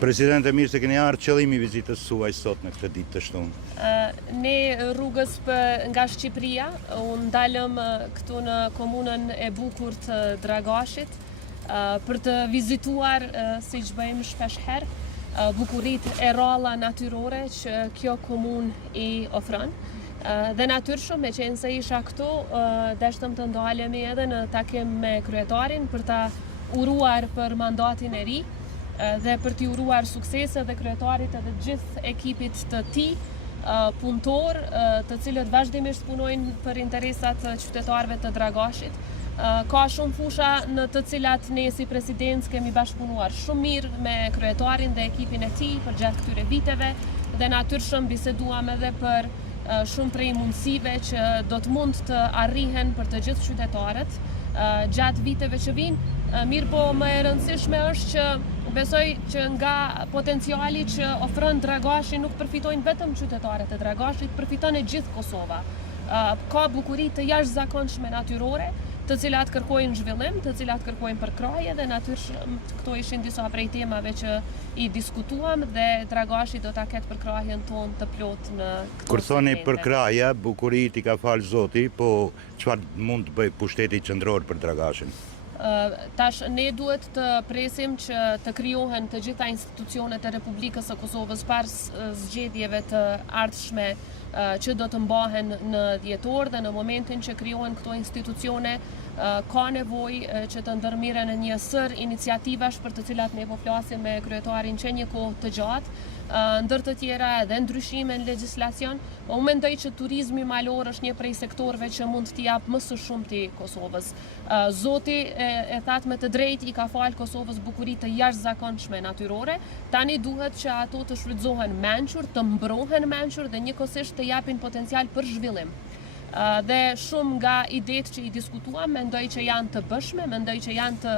Presidente, mirë se keni ardhur, qëllimi i vizitës suaj sot në këtë ditë të shtunë. Ne rrugës nga Shqipëria, unë dalëm këtu në komunën e bukur të Dragashit për të vizituar, si që bëjmë shpesh herë, bukuritë e ralla natyrore që kjo komunë i ofron. Dhe natyrshëm, me qenë se isha këtu, deshtëm të ndalemi edhe në takim me kryetarin për ta uruar për mandatin e ri dhe për t'i uruar suksese dhe kryetarit edhe gjithë ekipit të tij punëtor, të cilët vazhdimisht punojnë për interesat qytetarëve të Dragashit. Ka shumë fusha në të cilat ne si presidencë kemi bashkëpunuar shumë mirë me kryetarin dhe ekipin e tij për gjatë këtyre viteve dhe natyrshëm biseduam edhe për shumë prej mundësive që do të mund të arrihen për të gjithë qytetarët gjatë viteve që vinë. Mirë po më e rëndësishme është që besoj që nga potenciali që ofron Dragashi nuk përfitojnë vetëm qytetarët e Dragashit, përfiton e gjithë Kosova. Ka bukuri të jashtëzakonshme natyrore, të cilat kërkojnë zhvillim, të cilat kërkojnë përkraje dhe natyrisht këto ishin disa prej temave që i diskutuam dhe Dragashi do ta ketë përkrahjen tonë të plot në këto. Kur thoni përkraje, bukurit i ka falë Zoti, po çfarë mund të bëj pushteti qendror për Dragashin? Tash ne duhet të presim që të krijohen të gjitha institucionet e Republikës së Kosovës pas zgjedhjeve të ardhshme që do të mbahen në dhjetor dhe në momentin që krijohen këto institucione ka nevojë që të ndërmiren një sër iniciativash për të cilat ne po flasim me kryetarin që një kohë të gjatë, ndër të tjera edhe ndryshime në legjislacion. Unë mendoj që turizmi malor është një prej sektorëve që mund t'i jap më së shumti Kosovës. Zoti e that me të drejtë i ka falë Kosovës bukuri të jashtëzakonshme natyrore. Tani duhet që ato të shfrytëzohen mençur, të mbrohen mençur dhe njëkohësisht të japin potencial për zhvillim. Dhe shumë nga idetë që i diskutuam, mendoj që janë të bëshme, mendoj që janë të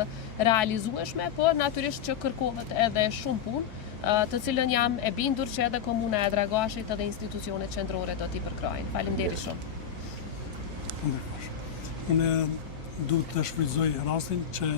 realizueshme, por natyrisht që kërkohet edhe shumë punë, të cilën jam e bindur që edhe komuna e Dragashit edhe institucionet qendrore do t'i përkrajnë. Faleminderit shumë. Unë duhet të shfrytëzoj rastin që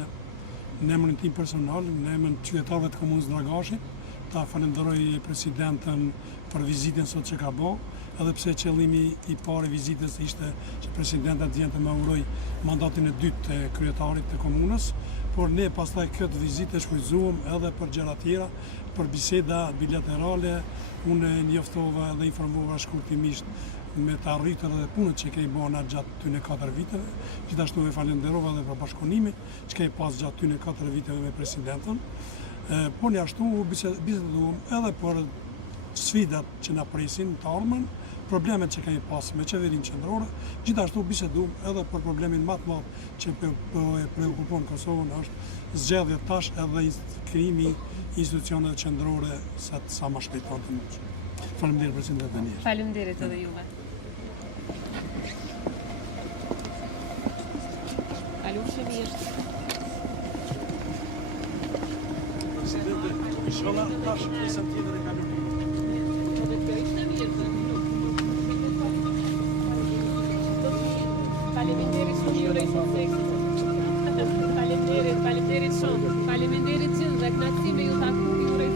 në emrin tim personal, në emrin qytetarëve të komunës Dragashit, ta falenderoj presidentën për vizitën sot që ka bë, edhe pse qëllimi i parë i vizitës ishte që presidenta të vjente me uroj mandatin e dytë të kryetarit të komunës, por ne pastaj këtë vizitë e shfrytëzuam edhe për gjëra tjera, për biseda bilaterale. Unë njoftova dhe informova shkurtimisht me të arritur dhe punët që kej bëna gjatë tyne 4 viteve, gjithashtu e falenderova edhe për bashkëpunimin që kej pas gjatë tyne 4 viteve me presidentën. Po një ashtu biseduam edhe për sfidat që na presin të ardhmen, problemet që kemi pas me qeverinë qendrore, gjithashtu biseduam edhe për problemin më të madh që e preokupon Kosovën është zgjedhja tash edhe krijimi institucioneve qendrore sa më shpejt të mundshëm. Faleminderit president Daniel. Faleminderit edhe juve. Kalofshi mirë. Presidente, inshallah tash pjesën tjetër e kalojmë. Faleminderit shumë, ju uroj sukses. Faleminderit shumë. Faleminderit gjithë dhe kënaqësi me ju taku, ju uroj